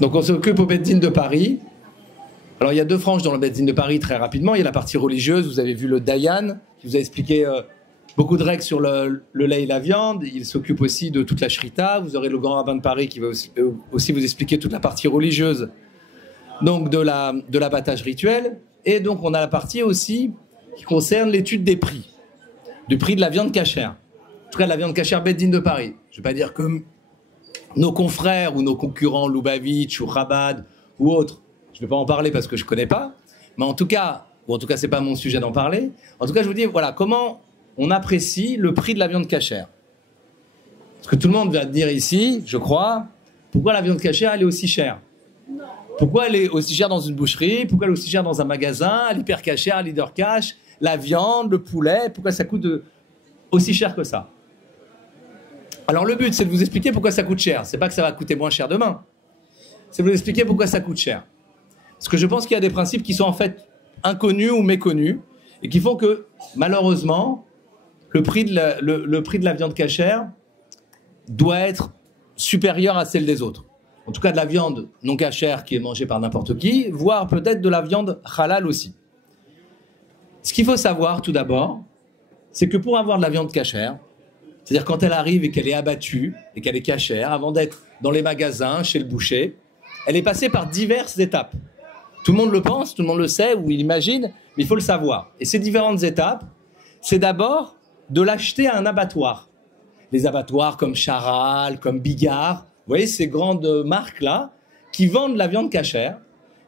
Donc on s'occupe au Beth Din de Paris. Alors il y a deux franges dans le Beth Din de Paris très rapidement. Il y a la partie religieuse, vous avez vu le Dayan, qui vous a expliqué beaucoup de règles sur le lait et la viande. Il s'occupe aussi de toute la shrita. Vous aurez le grand rabbin de Paris qui va aussi vous expliquer toute la partie religieuse, donc de l'abattage rituel. Et donc on a la partie aussi qui concerne l'étude des prix, du prix de la viande cachère. En tout cas, de la viande cachère Beth Din de Paris. Je ne vais pas dire que nos confrères ou nos concurrents, Lubavitch ou Chabad ou autres, je ne vais pas en parler parce que je ne connais pas, mais en tout cas, ce n'est pas mon sujet d'en parler. En tout cas, je vous dis, voilà, comment on apprécie le prix de la viande cachère. Parce que tout le monde va dire ici, je crois, pourquoi la viande cachère, elle est aussi chère? Pourquoi elle est aussi chère dans une boucherie? Pourquoi elle est aussi chère dans un magasin, à l'hyper cachère, à leader cash, la viande, le poulet, pourquoi ça coûte aussi cher que ça? Alors le but, c'est de vous expliquer pourquoi ça coûte cher. C'est pas que ça va coûter moins cher demain. C'est de vous expliquer pourquoi ça coûte cher. Parce que je pense qu'il y a des principes qui sont en fait inconnus ou méconnus et qui font que, malheureusement, le prix de la viande cachère doit être supérieur à celle des autres. En tout cas, de la viande non cachère qui est mangée par n'importe qui, voire peut-être de la viande halal aussi. Ce qu'il faut savoir, tout d'abord, c'est que pour avoir de la viande cachère, c'est-à-dire quand elle arrive et qu'elle est abattue et qu'elle est cachère, avant d'être dans les magasins, chez le boucher, elle est passée par diverses étapes. Tout le monde le pense, tout le monde le sait ou il imagine, mais il faut le savoir. Et ces différentes étapes, c'est d'abord de l'acheter à un abattoir. Les abattoirs comme Charal, comme Bigard, vous voyez ces grandes marques-là qui vendent la viande cachère.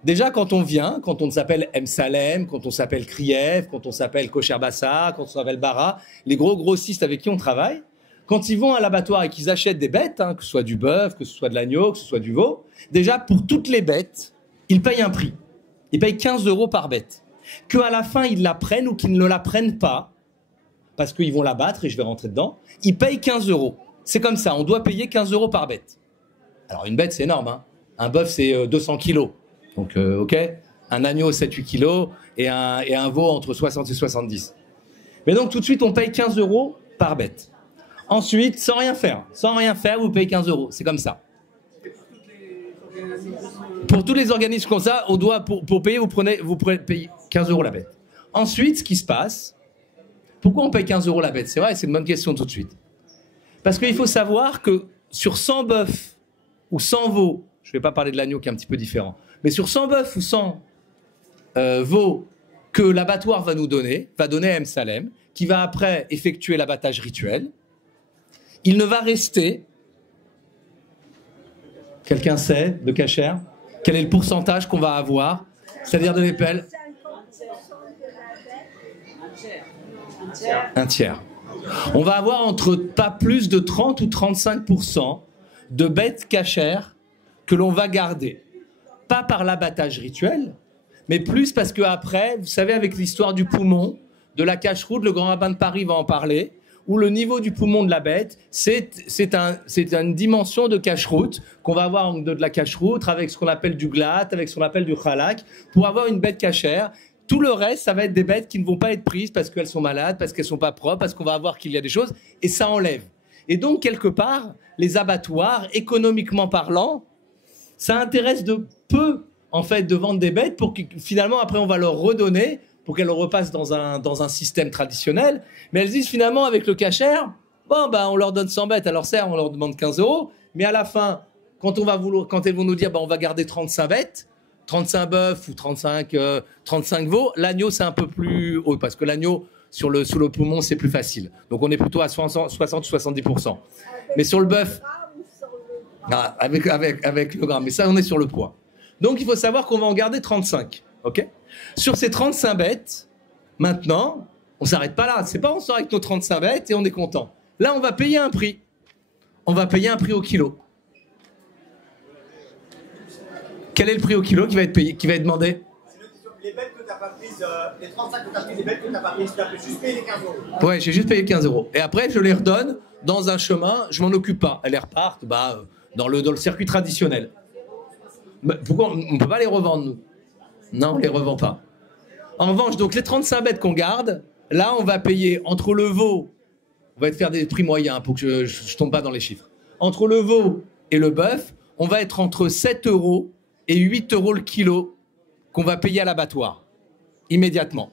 Déjà, quand on vient, quand on s'appelle M. Salem, quand on s'appelle Kriev, quand on s'appelle Kosher Bassa, quand on s'appelle Bara, les gros grossistes avec qui on travaille, quand ils vont à l'abattoir et qu'ils achètent des bêtes, que ce soit du bœuf, que ce soit de l'agneau, que ce soit du veau, déjà, pour toutes les bêtes, ils payent un prix. Ils payent 15 € par bête. Qu'à la fin, ils la prennent ou qu'ils ne la prennent pas, parce qu'ils vont la battre, et je vais rentrer dedans, ils payent 15 €. C'est comme ça, on doit payer 15 € par bête. Alors une bête, c'est énorme. Hein. Un bœuf, c'est 200 kilos. Donc, ok. Un agneau, 7-8 kilos, et un veau entre 60 et 70. Mais donc, tout de suite, on paye 15 € par bête. Ensuite, sans rien faire, vous payez 15 €. C'est comme ça. Pour tous les organismes comme ça, on doit, pour payer, vous payez 15 € la bête. Ensuite, ce qui se passe, pourquoi on paye 15 € la bête? C'est vrai, c'est une bonne question tout de suite. Parce qu'il faut savoir que sur 100 bœufs ou 100 veaux, je ne vais pas parler de l'agneau qui est un petit peu différent, mais sur 100 bœufs ou 100 veaux que l'abattoir va donner à M. Salem, qui va après effectuer l'abattage rituel, il ne va rester, quelqu'un sait, de cachère, quel est le pourcentage qu'on va avoir, c'est-à-dire de l'épelle? Un tiers. On va avoir entre pas plus de 30 ou 35% de bêtes cachères que l'on va garder. Pas par l'abattage rituel, mais plus parce qu'après, vous savez, avec l'histoire du poumon, de la cache-route, le grand rabbin de Paris va en parler, où le niveau du poumon de la bête, c'est une dimension de cache-route qu'on va avoir de la cache-route avec ce qu'on appelle du glat, avec ce qu'on appelle du khalak, pour avoir une bête cachère. Tout le reste, ça va être des bêtes qui ne vont pas être prises parce qu'elles sont malades, parce qu'elles ne sont pas propres, parce qu'on va voir qu'il y a des choses, et ça enlève. Et donc, quelque part, les abattoirs, économiquement parlant, ça intéresse de peu, en fait, de vendre des bêtes pour que, finalement, après, on va leur redonner pour qu'elles repassent dans un système traditionnel. Mais elles disent, finalement, avec le cachère, bon, ben, on leur donne 100 bêtes, alors certes, on leur demande 15 €, mais à la fin, quand elles vont nous dire, ben, on va garder 35 bêtes, 35 bœufs ou 35 veaux, l'agneau, c'est un peu plus haut, parce que l'agneau, sous le poumon, c'est plus facile. Donc, on est plutôt à 60-70%. Mais sur le bœuf, avec le gramme, mais ça, on est sur le poids. Donc, il faut savoir qu'on va en garder 35, ok? Sur ces 35 bêtes, maintenant, on ne s'arrête pas là. C'est pas on sort avec nos 35 bêtes et on est content. Là, on va payer un prix. On va payer un prix au kilo. Quel est le prix au kilo qui va être payé, qui va être demandé? Les bêtes que tu n'as pas prises, les 35 que tu as prises, les bêtes que tu n'as pas prises, tu as juste payé les 15 €. Ouais, j'ai juste payé 15 €. Et après, je les redonne dans un chemin, je m'en occupe pas. Elles repartent dans le circuit traditionnel. Mais pourquoi on ne peut pas les revendre, nous? Non, on ne les revend pas. En revanche, donc les 35 bêtes qu'on garde, là, on va payer entre le veau, on va faire des prix moyens pour que je ne tombe pas dans les chiffres. Entre le veau et le bœuf, on va être entre 7 euros et 8 euros le kilo qu'on va payer à l'abattoir, immédiatement,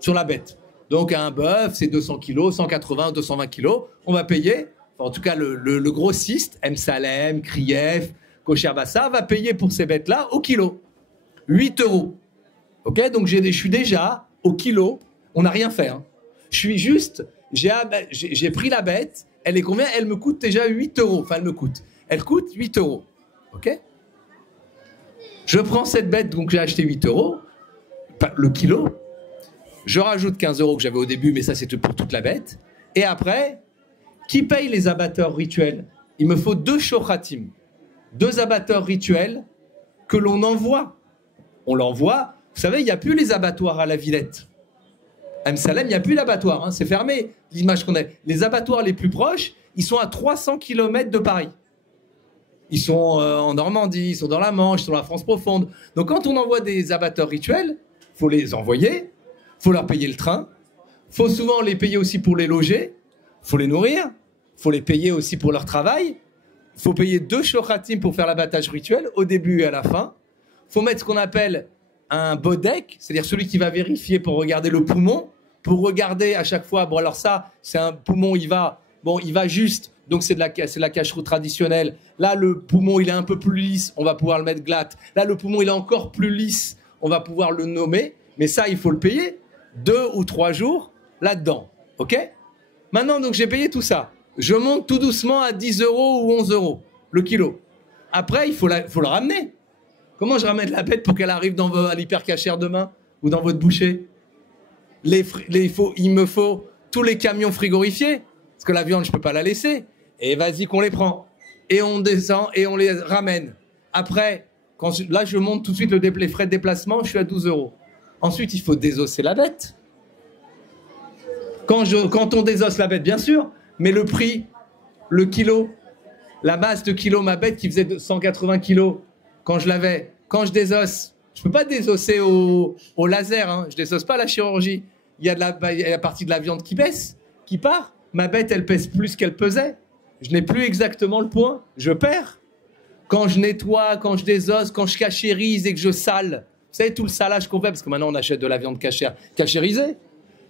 sur la bête. Donc un bœuf, c'est 200 kilos, 180, 220 kilos, on va payer, en tout cas le grossiste, M. Salem, Krief, Kosher Bassa, va payer pour ces bêtes-là au kilo, 8 euros. Ok, donc je suis déjà au kilo, on n'a rien fait. Hein. Je suis juste, j'ai pris la bête, elle est combien? Elle me coûte déjà 8 euros. Enfin, elle coûte 8 euros. Ok? Je prends cette bête, donc j'ai acheté 8 euros, le kilo. Je rajoute 15 euros que j'avais au début, mais ça c'est pour toute la bête. Et après, qui paye les abatteurs rituels? Il me faut 2 shochatim, 2 abatteurs rituels que l'on envoie. On l'envoie. Vous savez, il n'y a plus les abattoirs à la Villette. À Salem, il n'y a plus l'abattoir, hein, c'est fermé, l'image qu'on a. Les abattoirs les plus proches, ils sont à 300 km de Paris. Ils sont en Normandie, ils sont dans la Manche, ils sont dans la France profonde. Donc quand on envoie des abatteurs rituels, il faut les envoyer, il faut leur payer le train, il faut souvent les payer aussi pour les loger, il faut les nourrir, il faut les payer aussi pour leur travail, il faut payer 2 shochatim pour faire l'abattage rituel, au début et à la fin. Il faut mettre ce qu'on appelle un bodek, c'est-à-dire celui qui va vérifier pour regarder le poumon, pour regarder à chaque fois, bon alors ça, c'est un poumon, il va juste, donc c'est de la cacheroute traditionnelle. Là, le poumon, il est un peu plus lisse, on va pouvoir le mettre glatte. Là, le poumon, il est encore plus lisse, on va pouvoir le nommer. Mais ça, il faut le payer 2 ou 3 jours là-dedans. OK? Maintenant, donc, j'ai payé tout ça. Je monte tout doucement à 10 euros ou 11 euros le kilo. Après, il faut le ramener. Comment je ramène la bête pour qu'elle arrive à l'hypercachère demain ou dans votre boucher? Il me faut tous les camions frigorifiés. Parce que la viande, je ne peux pas la laisser. Et vas-y qu'on les prend. Et on descend et on les ramène. Après, là, je monte tout de suite les frais de déplacement, je suis à 12 euros. Ensuite, il faut désosser la bête. Quand on désosse la bête, bien sûr, mais le prix, le kilo, la masse de kilo, ma bête qui faisait 180 kilos, quand je désosse, je ne peux pas désosser au laser, hein, je ne désosse pas à la chirurgie. Il y a la partie de la viande qui baisse, qui part. Ma bête, elle pèse plus qu'elle pesait. Je n'ai plus exactement le poids. Je perds. Quand je nettoie, quand je désosse, quand je cachérise et que je sale, vous savez tout le salage qu'on fait, parce que maintenant on achète de la viande cachérisée.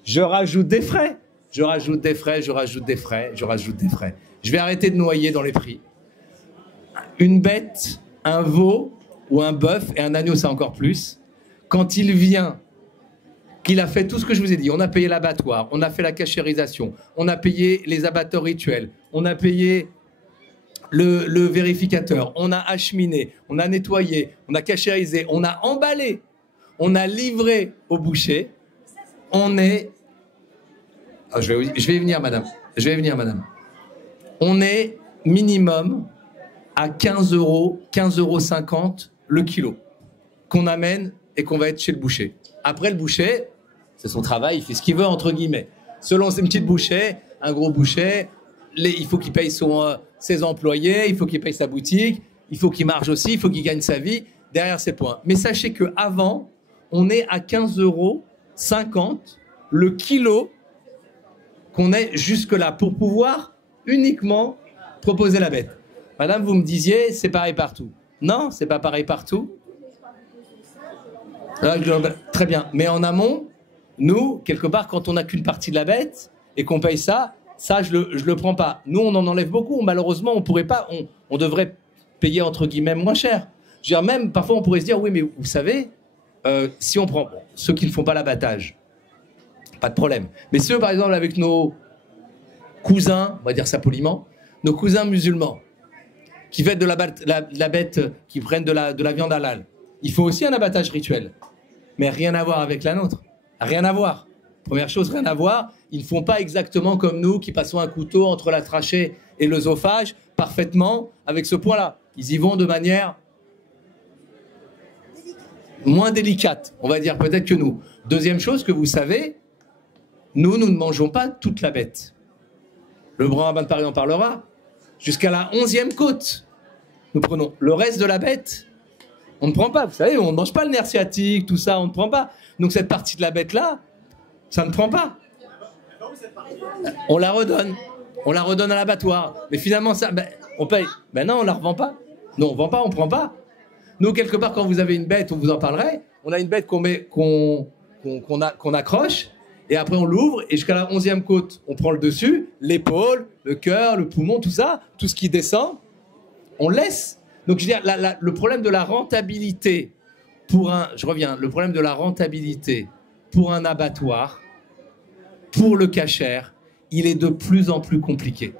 Je rajoute des frais. Je rajoute des frais. Je vais arrêter de noyer dans les prix. Une bête, un veau ou un bœuf, et un agneau c'est encore plus, quand il vient, qu'il a fait tout ce que je vous ai dit, on a payé l'abattoir, on a fait la cachérisation, on a payé les abatteurs rituels, on a payé le vérificateur, on a acheminé, on a nettoyé, on a cachérisé, on a emballé, on a livré au boucher, on est... Ah, je vais y venir, madame. On est minimum à 15 euros, 15,50 euros le kilo qu'on amène et qu'on va être chez le boucher. Après, le boucher, c'est son travail, il fait ce qu'il veut, entre guillemets. Selon ses petites bouchers, un gros boucher, il faut qu'il paye ses employés, il faut qu'il paye sa boutique, il faut qu'il marche aussi, il faut qu'il gagne sa vie derrière ses points. Mais sachez qu'avant, on est à 15,50 euros le kilo qu'on est jusque-là pour pouvoir uniquement proposer la bête. Madame, vous me disiez, c'est pareil partout. Non, c'est pas pareil partout. Très bien. Mais en amont, nous, quelque part, quand on n'a qu'une partie de la bête et qu'on paye ça, je le prends pas. Nous, on en enlève beaucoup. Malheureusement, on pourrait pas. On devrait payer entre guillemets moins cher. Je veux dire, même parfois, on pourrait se dire, oui, mais vous savez, si on prend ceux qui ne font pas l'abattage, pas de problème. Mais ceux, par exemple, avec nos cousins, on va dire ça poliment, nos cousins musulmans, qui font de la bête, qui prennent de la viande halal, il faut aussi un abattage rituel. Mais rien à voir avec la nôtre. Rien à voir. Première chose, rien à voir. Ils ne font pas exactement comme nous, qui passons un couteau entre la trachée et l'œsophage, parfaitement, avec ce point-là. Ils y vont de manière moins délicate, on va dire peut-être que nous. Deuxième chose que vous savez, nous ne mangeons pas toute la bête. Le grand rabbin de Paris en parlera. Jusqu'à la 11e côte, nous prenons le reste de la bête. On ne prend pas, vous savez, on ne mange pas le nerf sciatique, tout ça, on ne prend pas. Donc cette partie de la bête-là, ça ne prend pas. On la redonne à l'abattoir. Mais finalement, ça, on paye. Ben non, on ne la revend pas. Non, on vend pas, on prend pas. Nous, quelque part, quand vous avez une bête, on vous en parlerait. On a une bête qu'on accroche, et après on l'ouvre, et jusqu'à la 11e côte, on prend le dessus, l'épaule, le cœur, le poumon, tout ça, tout ce qui descend, on laisse. Donc, je veux dire, le problème de la rentabilité le problème de la rentabilité pour un abattoir, pour le cachère, il est de plus en plus compliqué.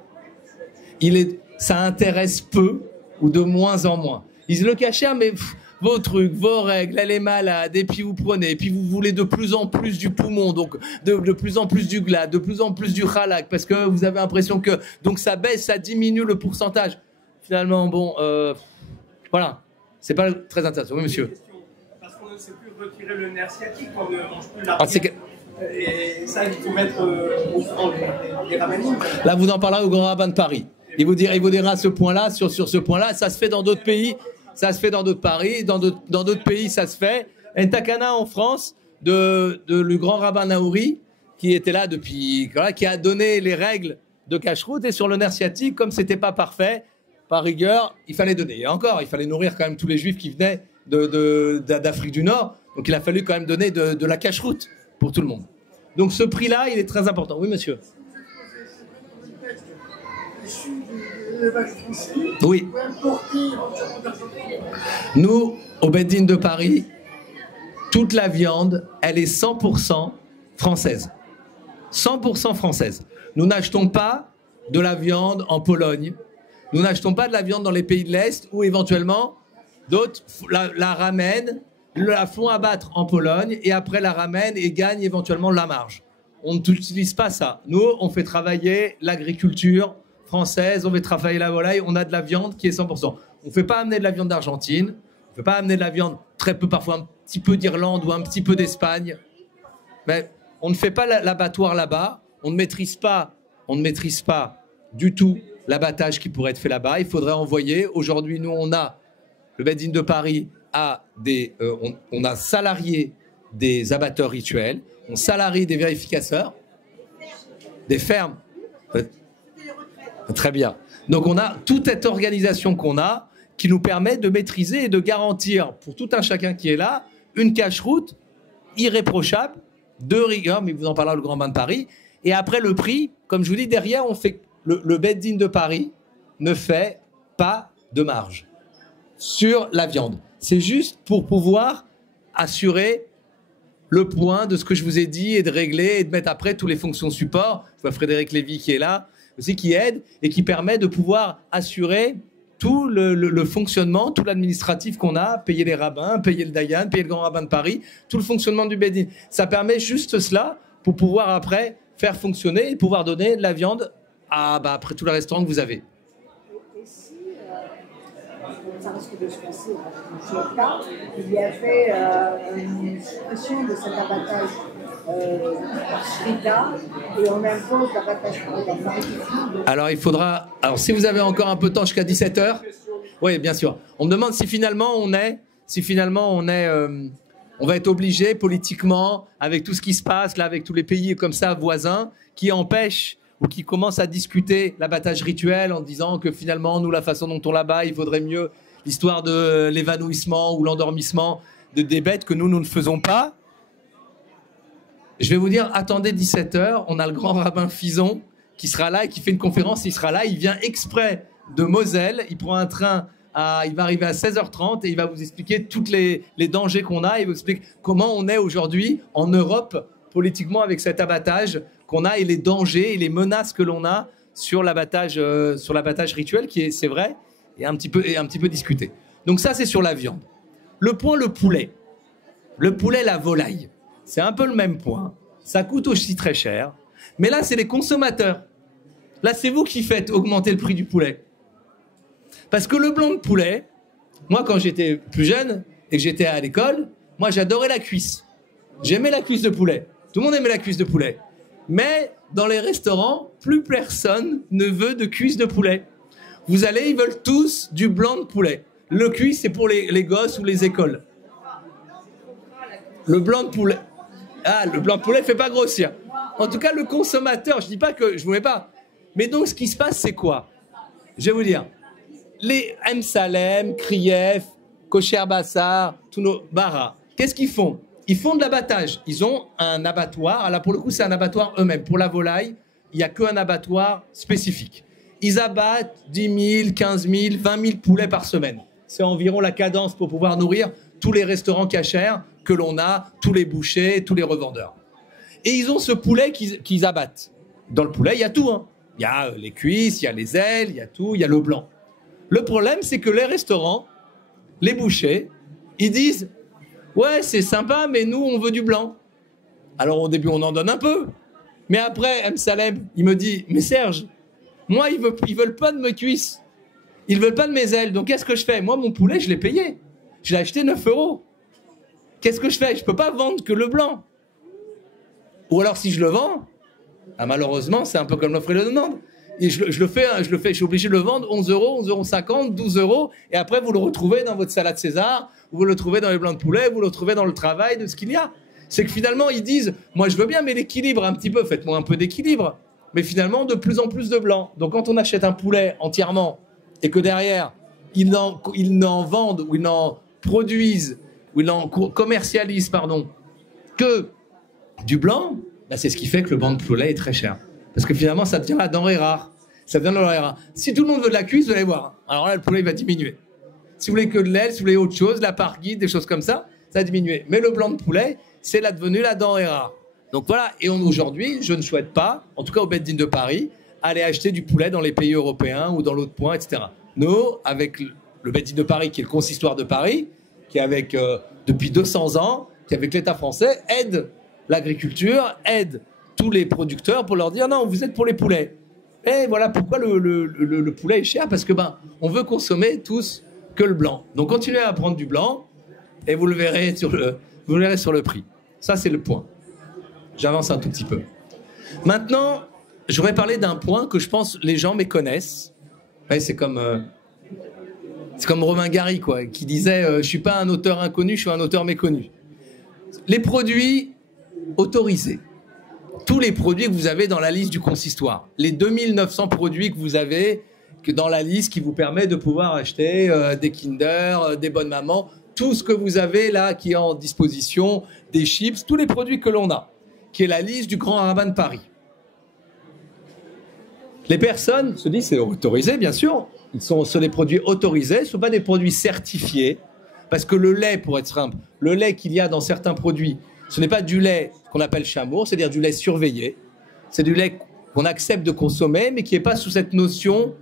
Ça intéresse peu ou de moins en moins. Ils disent le cachère, mais vos trucs, vos règles, elle est malade, et puis vous prenez, et puis vous voulez de plus en plus du poumon, donc de plus en plus du glas, de plus en plus du halak, parce que vous avez l'impression que donc ça baisse, ça diminue le pourcentage. Finalement, bon, voilà, c'est pas très intéressant. Oui, monsieur. Parce qu'on ne sait plus retirer le nerf sciatique, on ne mange plus la viande. Et ça, il faut mettre au front les rabbinines. Là, vous en parlerez au grand rabbin de Paris. Il vous dira ce point-là, sur ce point-là, ça se fait dans d'autres pays. Ça se fait dans d'autres pays, dans d'autres pays, ça se fait. Un takana en France le grand rabbin Naouri, qui était là depuis, qui a donné les règles de cacheroute, et sur le nerf sciatique, comme c'était pas parfait, par rigueur, il fallait donner. Et encore, il fallait nourrir quand même tous les juifs qui venaient d'Afrique du Nord. Donc il a fallu quand même donner de la cacheroute pour tout le monde. Donc ce prix-là, il est très important. Oui, monsieur. Oui. Nous, au Beddin de Paris, toute la viande, elle est 100% française. 100% française. Nous n'achetons pas de la viande en Pologne. Nous n'achetons pas de la viande dans les pays de l'Est où éventuellement d'autres la ramènent, la font abattre en Pologne et après la ramènent et gagnent éventuellement la marge. On n'utilise pas ça. Nous, on fait travailler l'agriculture française, on fait travailler la volaille, on a de la viande qui est 100%. On ne fait pas amener de la viande d'Argentine, on ne fait pas amener de la viande très peu, parfois un petit peu d'Irlande ou un petit peu d'Espagne. Mais on ne fait pas l'abattoir là-bas, on ne maîtrise pas du tout l'abattage qui pourrait être fait là-bas. Il faudrait envoyer. Aujourd'hui, nous, on a le Beddin de Paris on a salarié des abatteurs rituels, on salarie des vérificateurs, des fermes. Très bien. Donc on a toute cette organisation qu'on a qui nous permet de maîtriser et de garantir pour tout un chacun qui est là une cacheroute irréprochable, de rigueur, mais vous en parlera le Grand Bain de Paris. Et après le prix, comme je vous dis, derrière, on fait le Beddin de Paris ne fait pas de marge sur la viande. C'est juste pour pouvoir assurer le point de ce que je vous ai dit et de régler et de mettre après toutes les fonctions support. Je vois Frédéric Lévy qui est là aussi, qui aide et qui permet de pouvoir assurer tout le fonctionnement, tout l'administratif qu'on a, payer les rabbins, payer le Dayan, payer le grand rabbin de Paris, tout le fonctionnement du Beddin. Ça permet juste cela pour pouvoir après faire fonctionner et pouvoir donner de la viande après tout le restaurant que vous avez. Et si, ça risque de se passer dans le cas, il y avait une suppression de cet abattage par Shrita et on impose l'abattage par la maritime. Alors il faudra, si vous avez encore un peu de temps jusqu'à 17h, oui bien sûr, on me demande si finalement on va être obligé politiquement, avec tout ce qui se passe là, avec tous les pays comme ça voisins, qui empêchent ou qui commencent à discuter l'abattage rituel en disant que finalement, nous, la façon dont on l'abat, il faudrait mieux l'histoire de l'évanouissement ou l'endormissement des bêtes que nous ne faisons pas. Je vais vous dire, attendez 17h, on a le grand rabbin Fison qui sera là et qui fait une conférence, il sera là, il vient exprès de Moselle, il prend un train, il va arriver à 16h30 et il va vous expliquer tous les dangers qu'on a, il vous explique comment on est aujourd'hui en Europe politiquement avec cet abattage qu'on a et les dangers et les menaces que l'on a sur l'abattage rituel qui est, c'est vrai, est un petit peu discuté. Donc ça, c'est sur la viande. Le point, le poulet, la volaille, c'est un peu le même point. Ça coûte aussi très cher. Mais là, c'est les consommateurs. Là, c'est vous qui faites augmenter le prix du poulet. Parce que le blanc de poulet, moi, quand j'étais plus jeune et que j'étais à l'école, moi, j'adorais la cuisse. J'aimais la cuisse de poulet. Tout le monde aimait la cuisse de poulet. Mais dans les restaurants, plus personne ne veut de cuisse de poulet. Vous allez, ils veulent tous du blanc de poulet. Le cuisse, c'est pour les gosses ou les écoles. Le blanc de poulet... le blanc de poulet ne fait pas grossir. En tout cas, le consommateur, je ne dis pas que je ne voulais pas. Mais donc, ce qui se passe, c'est quoi? Je vais vous dire. les M. Salem, Krief, Kosher Bassar, tous nos Bara, qu'est-ce qu'ils font? Ils font de l'abattage. Ils ont un abattoir. Là, pour le coup, c'est un abattoir eux-mêmes. Pour la volaille, il n'y a qu'un abattoir spécifique. Ils abattent 10 000, 15 000, 20 000 poulets par semaine. C'est environ la cadence pour pouvoir nourrir tous les restaurants cachers que l'on a, tous les bouchers, tous les revendeurs. Et ils ont ce poulet qu'ils abattent. Dans le poulet, il y a tout. Hein. Il y a les cuisses, il y a les ailes, il y a tout, il y a le blanc. Le problème, c'est que les restaurants, les bouchers, ils disent « Ouais, c'est sympa, mais nous, on veut du blanc. » Alors au début, on en donne un peu. Mais après, M. Salem, il me dit « Mais Serge, moi, ils veulent pas de mes cuisses. Ils veulent pas de mes ailes. Donc qu'est-ce que je fais? Moi, mon poulet, je l'ai payé. Je l'ai acheté 9 €. Qu'est-ce que je fais? Je peux pas vendre que le blanc. Ou alors, si je le vends, malheureusement, c'est un peu comme l'offre et la demande. Et je suis obligé de le vendre 11 €, 11,50 €, 12 €. Et après, vous le retrouvez dans votre salade César, vous le trouvez dans les blancs de poulet, vous le retrouvez dans le travail de ce qu'il y a. C'est que finalement, ils disent, moi, je veux bien, mais l'équilibre un petit peu, faites-moi un peu d'équilibre. Mais finalement, de plus en plus de blanc. Donc, quand on achète un poulet entièrement et que derrière, ils n'en vendent ou ils n'en produisent ou ils n'en commercialisent, que du blanc, bah, c'est ce qui fait que le blanc de poulet est très cher. Parce que finalement, ça devient la denrée rare. Ça devient la denrée rare. Si tout le monde veut de la cuisse, vous allez voir. Alors là, le poulet va diminuer. Si vous voulez que de l'aile, si vous voulez autre chose, la parguide, des choses comme ça, ça va diminuer. Mais le blanc de poulet, c'est devenu la denrée rare. Donc voilà. Et aujourd'hui, je ne souhaite pas, en tout cas au Beth Din de Paris, aller acheter du poulet dans les pays européens ou dans l'autre point, etc. Nous, avec le Beth Din de Paris, qui est le consistoire de Paris, qui est avec, depuis 200 ans, qui avec l'État français, aide l'agriculture, aide tous les producteurs pour leur dire non, vous êtes pour les poulets. Et voilà pourquoi le poulet est cher, parce que on veut consommer tous que le blanc. Donc continuez à prendre du blanc et vous le verrez sur le prix. Ça, c'est le point. J'avance un tout petit peu. Maintenant, je voudrais parler d'un point que je pense les gens méconnaissent. Ouais, c'est comme Romain Gary, quoi, qui disait je suis pas un auteur inconnu, je suis un auteur méconnu. Les produits autorisés. Tous les produits que vous avez dans la liste du consistoire. Les 2900 produits que vous avez dans la liste qui vous permet de pouvoir acheter des Kinder, des Bonnes Mamans, tout ce que vous avez là qui est en disposition, des chips, tous les produits que l'on a, qui est la liste du Grand Rabbin de Paris. Les personnes se disent c'est autorisé, bien sûr. Ce sont des produits autorisés, ce ne sont pas des produits certifiés, parce que le lait, pour être simple, le lait qu'il y a dans certains produits, ce n'est pas du lait qu'on appelle chamour, c'est-à-dire du lait surveillé. C'est du lait qu'on accepte de consommer, mais qui n'est pas sous cette notion,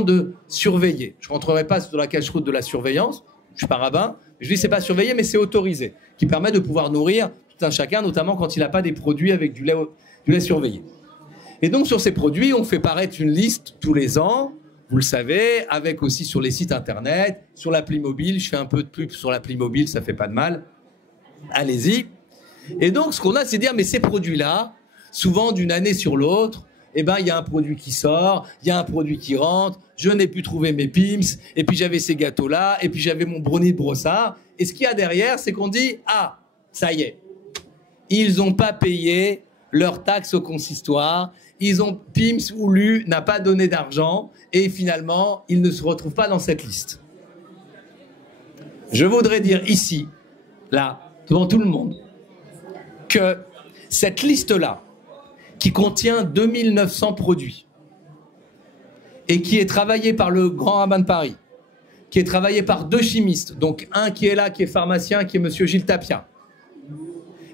de surveiller. Je ne rentrerai pas dans la cache-route de la surveillance, je ne suis pas rabbin, mais je dis c'est pas surveillé, mais c'est autorisé, qui permet de pouvoir nourrir tout un chacun, notamment quand il n'a pas des produits avec du lait surveillé. Et donc sur ces produits, on fait paraître une liste tous les ans, vous le savez, avec aussi sur les sites internet, sur l'appli mobile. Je fais un peu de pub sur l'appli mobile, ça fait pas de mal. Allez-y. Et donc ce qu'on a, c'est dire, mais ces produits-là, souvent d'une année sur l'autre, il y a un produit qui sort, il y a un produit qui rentre, je n'ai plus trouvé mes Pim's, et puis j'avais ces gâteaux-là, et puis j'avais mon brownie de brossard. Et ce qu'il y a derrière, c'est qu'on dit, ah, ça y est, ils n'ont pas payé leur taxe au consistoire, Pim's ou Lu n'a pas donné d'argent, et finalement, ils ne se retrouvent pas dans cette liste. Je voudrais dire ici, là, devant tout le monde, que cette liste-là, qui contient 2900 produits, et qui est travaillée par le Grand Rabbin de Paris, qui est travaillée par 2 chimistes, donc un qui est là, qui est pharmacien, qui est monsieur Gilles Tapia,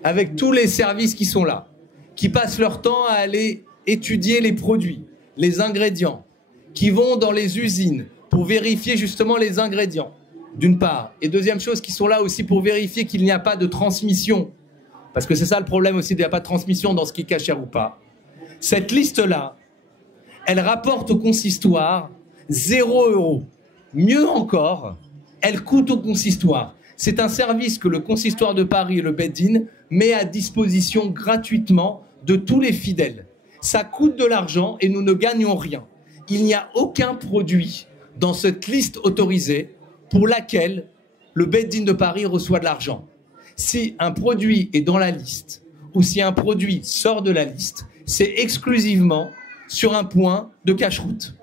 avec tous les services qui sont là, qui passent leur temps à aller étudier les produits, les ingrédients, qui vont dans les usines pour vérifier justement les ingrédients, d'une part. Et deuxième chose, qui sont là aussi pour vérifier qu'il n'y a pas de transmission. Parce que c'est ça le problème aussi, il n'y a pas de transmission dans ce qui est cachère ou pas. Cette liste-là, elle rapporte au consistoire 0 €. Mieux encore, elle coûte au consistoire. C'est un service que le consistoire de Paris et le Beth Din met à disposition gratuitement de tous les fidèles. Ça coûte de l'argent et nous ne gagnons rien. Il n'y a aucun produit dans cette liste autorisée pour laquelle le Beth Din de Paris reçoit de l'argent. Si un produit est dans la liste ou si un produit sort de la liste, c'est exclusivement sur un point de cache-route.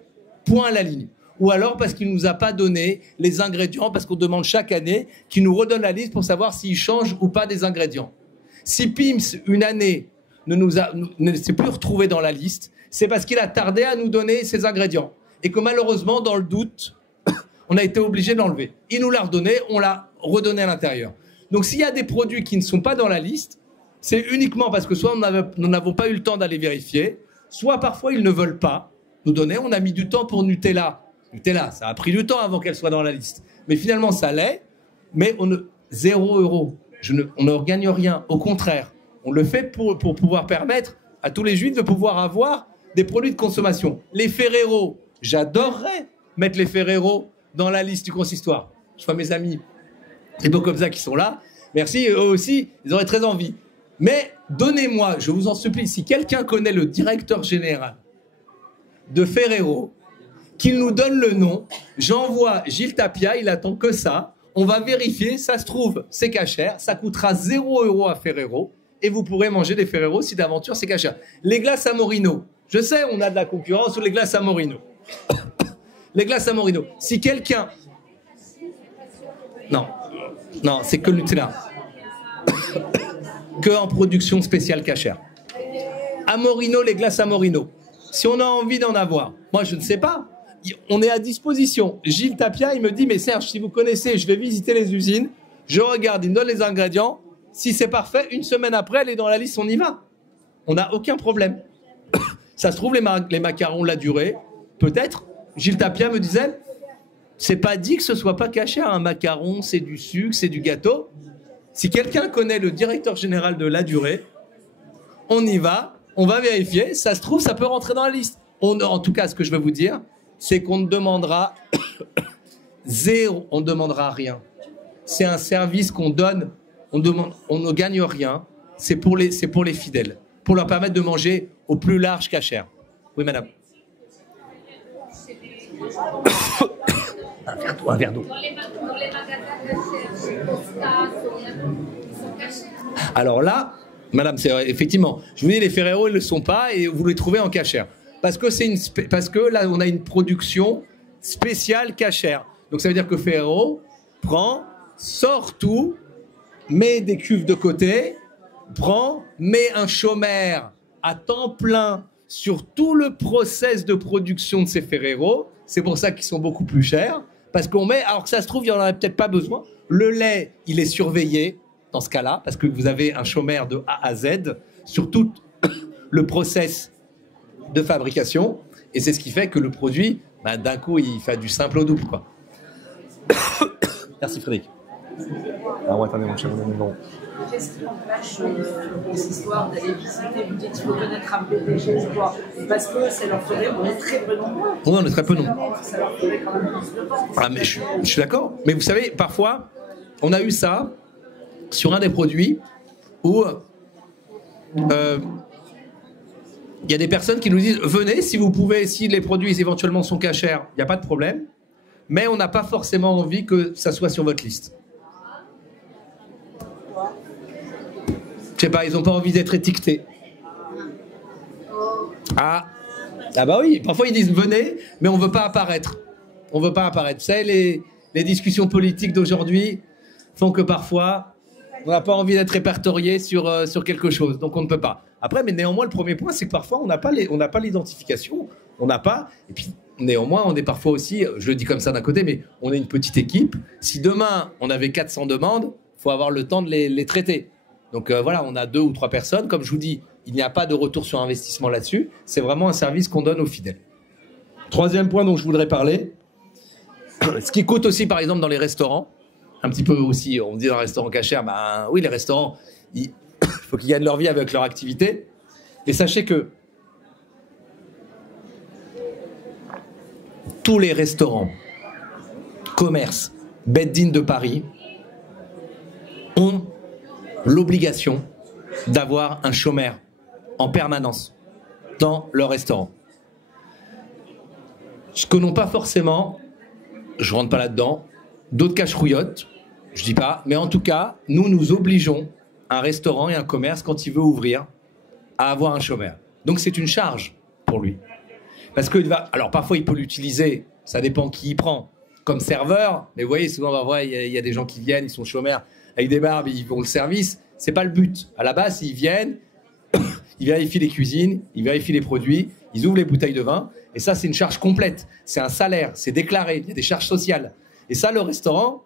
Point à la ligne. ou alors parce qu'il ne nous a pas donné les ingrédients, parce qu'on demande chaque année qu'il nous redonne la liste pour savoir s'il change ou pas des ingrédients. Si Pim's, une année, ne s'est plus retrouvé dans la liste, c'est parce qu'il a tardé à nous donner ses ingrédients. Et que malheureusement, dans le doute, on a été obligé de l'enlever. Il nous l'a redonné, on l'a redonné à l'intérieur. Donc s'il y a des produits qui ne sont pas dans la liste, c'est uniquement parce que soit nous n'avons pas eu le temps d'aller vérifier, soit parfois ils ne veulent pas nous donner. On a mis du temps pour Nutella. Nutella, ça a pris du temps avant qu'elle soit dans la liste. Mais finalement, ça l'est. Mais 0 €. On ne gagne rien. Au contraire, on le fait pour pouvoir permettre à tous les Juifs de pouvoir avoir des produits de consommation. Les Ferrero, j'adorerais mettre les Ferrero dans la liste du consistoire. Je vois mes amis, les beaux comme ça qui sont là. Merci, eux aussi, ils auraient très envie. Mais donnez-moi, je vous en supplie, si quelqu'un connaît le directeur général de Ferrero, qu'il nous donne le nom, j'envoie Gilles Tapia, il attend que ça, on va vérifier, ça se trouve, c'est cachère, ça coûtera 0 € à Ferrero, et vous pourrez manger des Ferrero si d'aventure c'est cachère. Les glaces à Morino, je sais, on a de la concurrence sur les glaces à Morino. Les glaces à Morino, si quelqu'un... Non, c'est que le Nutella. Que en production spéciale cachère. À Morino, les glaces à Morino. Si on a envie d'en avoir, moi je ne sais pas, on est à disposition. Gilles Tapia, il me dit, mais Serge, si vous connaissez, je vais visiter les usines, je regarde, il me donne les ingrédients, si c'est parfait, une semaine après, elle est dans la liste, on y va. On n'a aucun problème. Ça se trouve, les macarons, la durée, peut-être. Gilles Tapia me disait, c'est pas dit que ce soit pas caché, un macaron, c'est du sucre, c'est du gâteau. Si quelqu'un connaît le directeur général de la durée, on y va, on va vérifier, ça se trouve, ça peut rentrer dans la liste. En tout cas, ce que je veux vous dire, c'est qu'on ne demandera zéro, on ne demandera rien. C'est un service qu'on donne, on ne gagne rien, c'est pour les fidèles, pour leur permettre de manger au plus large cachère. Oui, madame. Un verre d'eau. Dans les magasins cachers, ils sont cachés. Alors là, madame, c'est effectivement, je vous dis, les Ferrero, ils ne le sont pas et vous les trouvez en cachère. Parce que là, on a une production spéciale cachère. Donc ça veut dire que Ferrero sort tout, met des cuves de côté, met un chômeur à temps plein sur tout le process de production de ces Ferrero. C'est pour ça qu'ils sont beaucoup plus chers. Parce qu'on met, alors que ça se trouve, il n'y en aurait peut-être pas besoin. Le lait, il est surveillé dans ce cas-là, parce que vous avez un chômeur de A à Z sur tout le process de fabrication. Et c'est ce qui fait que le produit, d'un coup, il fait du simple au double, quoi. Merci Frédéric. Alors attendez, mon cher, non. Qu'est-ce qui empêche les histoires d'aller visiter? Vous dites qu'il faut connaître un PDG, parce que ça leur ferait, on est très peu nombreux. Non, on est très peu nombreux. Ça leur ferait quand même plus de temps. Ah, mais je suis d'accord. Mais vous savez, parfois, on a eu ça sur un des produits où il y a des personnes qui nous disent « Venez, si vous pouvez, si les produits éventuellement sont cachers, il n'y a pas de problème. Mais on n'a pas forcément envie que ça soit sur votre liste. » Je sais pas, ils n'ont pas envie d'être étiquetés. Ah bah oui, parfois ils disent venez, mais on veut pas apparaître. On veut pas apparaître. Vous savez, les discussions politiques d'aujourd'hui font que parfois on n'a pas envie d'être répertorié sur quelque chose, donc on ne peut pas. Après, mais néanmoins, le premier point, c'est que parfois on n'a pas l'identification, on n'a pas. Et puis néanmoins, on est parfois aussi, je le dis comme ça d'un côté, mais on est une petite équipe. Si demain on avait 400 demandes, il faut avoir le temps de les traiter. Donc voilà, on a 2 ou 3 personnes. Comme je vous dis, il n'y a pas de retour sur investissement là-dessus. C'est vraiment un service qu'on donne aux fidèles. Troisième point dont je voudrais parler, ce qui coûte aussi par exemple dans les restaurants, un petit peu aussi, on dit dans les restaurants cachers, oui, les restaurants, il faut qu'ils gagnent leur vie avec leur activité. Et sachez que tous les restaurants, commerces, Beddin de Paris ont l'obligation d'avoir un chômeur en permanence dans leur restaurant. Ce que n'ont pas forcément, je rentre pas là-dedans, d'autres cache-rouillottes, je dis pas, mais en tout cas, nous obligeons un restaurant et un commerce, quand il veut ouvrir, à avoir un chômeur. Donc c'est une charge pour lui. Parce que alors parfois il peut l'utiliser Ça dépend qui y prend. Comme serveur, mais vous voyez, souvent, on va voir, il y a des gens qui viennent, ils sont chômeurs avec des barbes, ils font le service. C'est pas le but. À la base, ils viennent, ils vérifient les cuisines, ils vérifient les produits, ils ouvrent les bouteilles de vin. Et ça, c'est une charge complète. C'est un salaire, c'est déclaré, il y a des charges sociales. Et ça, le restaurant,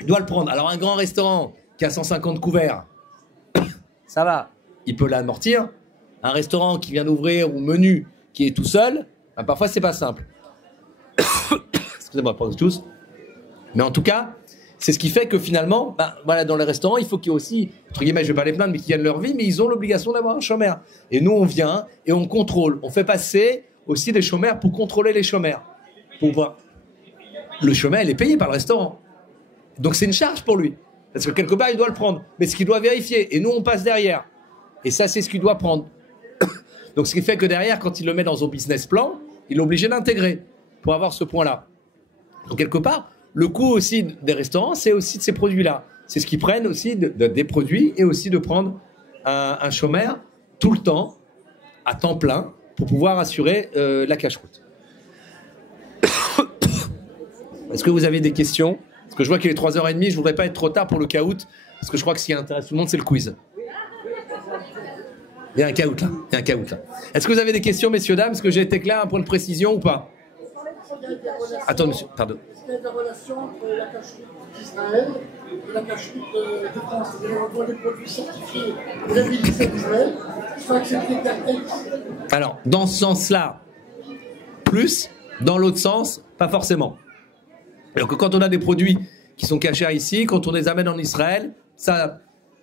il doit le prendre. Alors, un grand restaurant qui a 150 couverts, ça va, il peut l'amortir. Un restaurant qui vient d'ouvrir ou menu qui est tout seul, ben, parfois, c'est pas simple. Excusez-moi, pas tous. Mais en tout cas, c'est ce qui fait que finalement, ben, voilà, dans les restaurants, il faut qu'il y ait aussi, entre guillemets, je ne vais pas les plaindre, mais qu'ils gagnent leur vie, mais ils ont l'obligation d'avoir un chômeur. Et nous, on vient et on contrôle. On fait passer aussi des chômeurs pour contrôler les chômeurs. Pour voir. Le chômeur, il est payé par le restaurant. Donc c'est une charge pour lui. Parce que quelque part, il doit le prendre. Mais ce qu'il doit vérifier. Et nous, on passe derrière. Et ça, c'est ce qu'il doit prendre. Donc ce qui fait que derrière, quand il le met dans son business plan, il est obligé d'intégrer pour avoir ce point-là. Donc quelque part, le coût aussi des restaurants, c'est aussi de ces produits-là. C'est ce qu'ils prennent aussi des produits et aussi de prendre un chômeur tout le temps, à temps plein, pour pouvoir assurer la cache-route. Est-ce que vous avez des questions? Parce que je vois qu'il est 3h30, je ne voudrais pas être trop tard pour le caout, parce que je crois que ce qui intéresse tout le monde, c'est le quiz. Il y a un caout là. Est-ce que vous avez des questions, messieurs, dames? Est-ce que j'ai été clair, un point de précision ou pas? Attends, monsieur, pardon. Est-ce qu'il y a des relations entre la cache-route d'Israël et la cache-route de France? C'est-à-dire on doit des produits certifiés réalisés d'Israël qui sont acceptés tels. Alors, dans ce sens-là, plus. Dans l'autre sens, pas forcément. Alors que quand on a des produits qui sont cachés ici, quand on les amène en Israël, ça,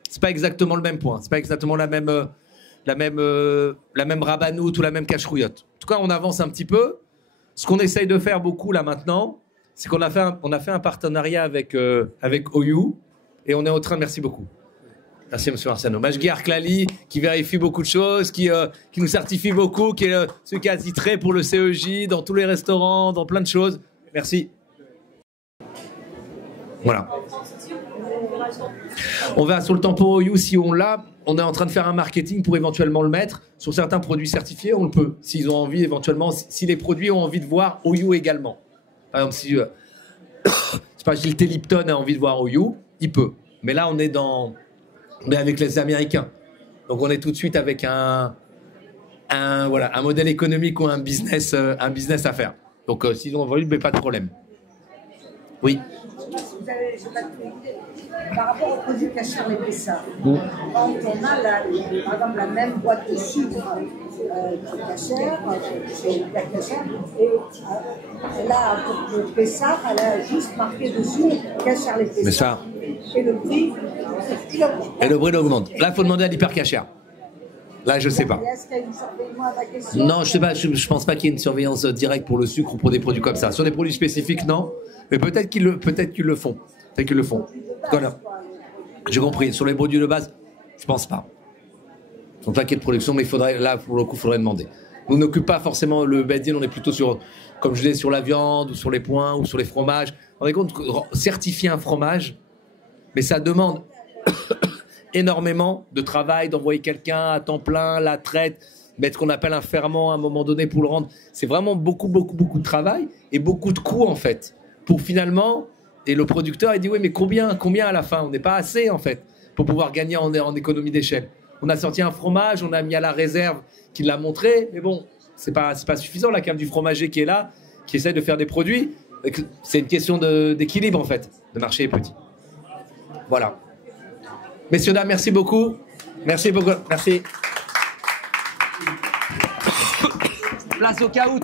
c'est pas exactement le même point. C'est pas exactement la même rabanoute ou la même cache-rouillotte. En tout cas, on avance un petit peu. Ce qu'on essaye de faire beaucoup là maintenant, c'est qu'on a fait un partenariat avec OU et on est en train, merci beaucoup. Merci monsieur Marciano. Majgi Arklali qui vérifie beaucoup de choses, qui nous certifie beaucoup, qui est celui qui a titré pour le CEJ dans tous les restaurants, dans plein de choses. Merci. Voilà. On va sur le tampon OU si on l'a. On est en train de faire un marketing pour éventuellement le mettre. Sur certains produits certifiés, on le peut. S'ils ont envie, éventuellement, si les produits ont envie de voir OU également. Par exemple, si c'est pas Gilles Lipton a envie de voir OU, il peut. Mais là, on est avec les Américains. Donc, on est tout de suite avec un modèle économique ou un business à faire. Donc, s'ils ont envie, mais pas de problème. Oui. Par rapport aux produits cachés les Pessah, quand on a par exemple la même boîte de sucre qui est cachère, c'est hyper cachère, et là, pour le Pessah, elle a juste marqué dessus cachère les Pessah. Mais ça. Et le prix, et le prix augmente. Là, il faut demander à l'hyper cachère. Là, je ne sais pas. Est-ce qu'il y a une surveillance à la question? Non, je sais pas. Je pense pas qu'il y ait une surveillance directe pour le sucre ou pour des produits comme ça. Sur des produits spécifiques, non. Mais peut-être qu'ils le font. Peut-être qu'ils le font. Voilà. J'ai compris. Sur les produits de base, je pense pas. Ils sont paquets de production, mais il faudrait, là, pour le coup, il faudrait demander. Nous, on n'occupe pas forcément le Bedin, on est plutôt sur, comme je disais, sur la viande, ou sur les poings, ou sur les fromages. On est compte, certifier un fromage, mais ça demande énormément de travail, d'envoyer quelqu'un à temps plein, la traite, mettre ce qu'on appelle un ferment à un moment donné pour le rendre. C'est vraiment beaucoup de travail et beaucoup de coûts, en fait. Pour finalement, et le producteur, il dit, oui, mais combien à la fin? On n'est pas assez, en fait, pour pouvoir gagner en économie d'échelle. On a sorti un fromage, on a mis à la réserve qui l'a montré, mais bon, c'est pas suffisant, la cave du fromager qui est là, qui essaie de faire des produits. C'est une question d'équilibre, en fait. Le marché est petit. Voilà. Messieurs, dames, merci beaucoup. Merci beaucoup. Merci. Place au caout.